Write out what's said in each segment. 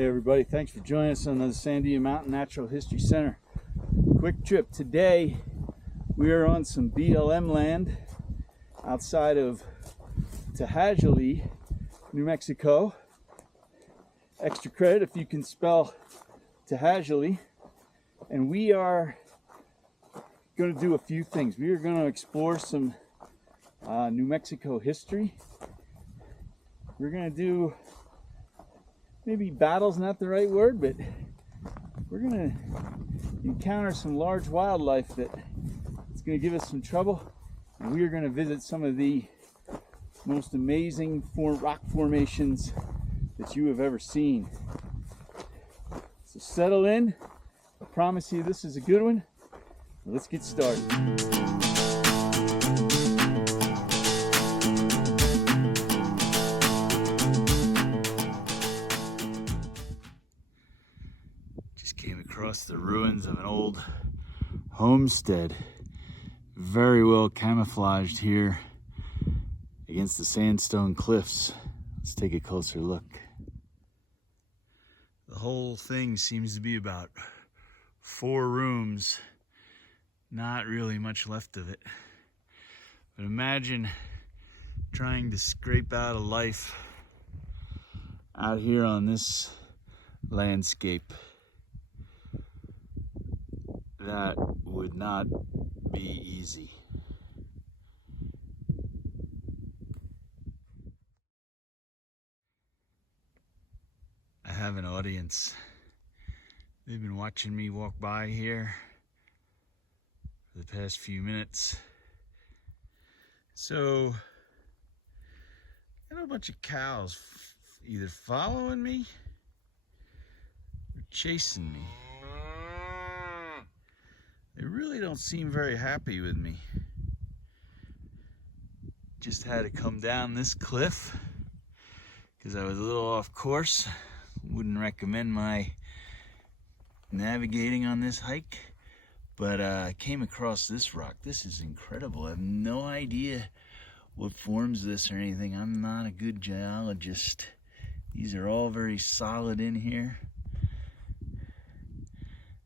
Hey everybody, thanks for joining us on the Sandia Mountain Natural History Center. Quick trip. Today we are on some BLM land outside of hajiilee, New Mexico. Extra credit if you can spell hajiilee. And we are going to do a few things. We are going to explore some New Mexico history. We're going to do, maybe battle's not the right word, but we're going to encounter some large wildlife that is going to give us some trouble. And we are going to visit some of the most amazing rock formations that you have ever seen. So settle in. I promise you this is a good one. Let's get started. Just came across the ruins of an old homestead, very well camouflaged here against the sandstone cliffs. Let's take a closer look. The whole thing seems to be about 4 rooms, not really much left of it. But imagine trying to scrape out a life out here on this landscape. That would not be easy. I have an audience. They've been watching me walk by here for the past few minutes. So, I got a bunch of cows either following me or chasing me. They really don't seem very happy with me. Just had to come down this cliff because I was a little off course. Wouldn't recommend my navigating on this hike, but I came across this rock. This is incredible. I have no idea what forms this or anything. I'm not a good geologist. These are all very solid in here.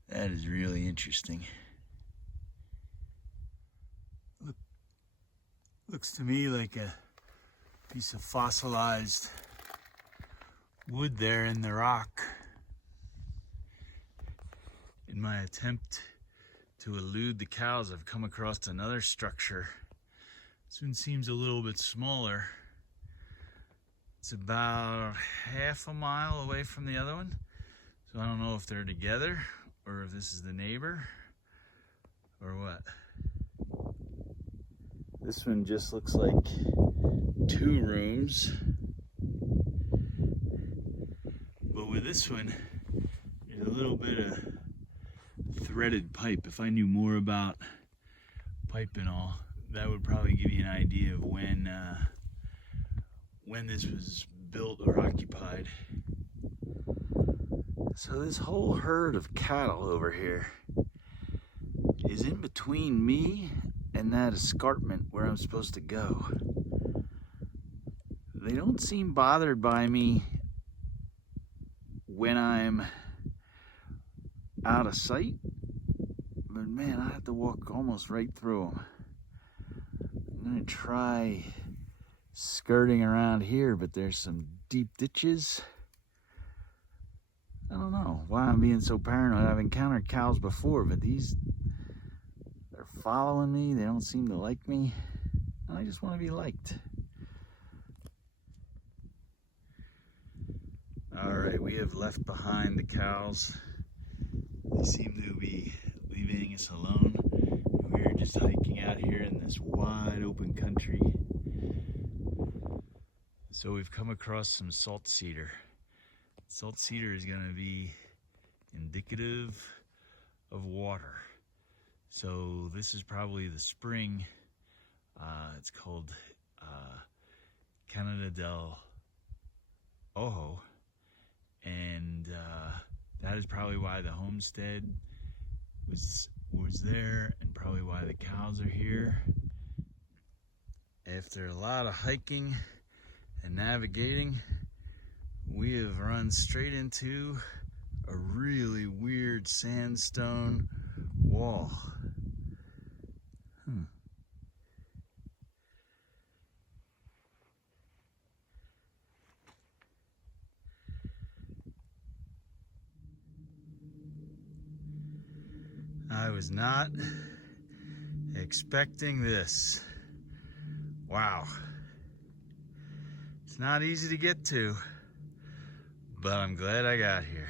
That is really interesting. Looks to me like a piece of fossilized wood there in the rock. In my attempt to elude the cows, I've come across another structure. This one seems a little bit smaller. It's about half a mile away from the other one. So I don't know if they're together or if this is the neighbor or what. This one just looks like 2 rooms. But with this one, there's a little bit of threaded pipe. If I knew more about pipe and all, that would probably give you an idea of when this was built or occupied. So this whole herd of cattle over here is in between me and that escarpment where I'm supposed to go. They don't seem bothered by me when I'm out of sight, but man, I have to walk almost right through them. I'm gonna try skirting around here, but there's some deep ditches. I don't know why I'm being so paranoid. I've encountered cows before, but they're following me. They don't seem to like me. And I just want to be liked. All right, we have left behind the cows. They seem to be leaving us alone. We're just hiking out here in this wide open country. So we've come across some salt cedar. Salt cedar is going to be indicative of water. So this is probably the spring. It's called Canada del Ojo. And that is probably why the homestead was there, and probably why the cows are here. After a lot of hiking and navigating, we have run straight into a really weird sandstone wall. I was not expecting this. Wow. It's not easy to get to, but I'm glad I got here.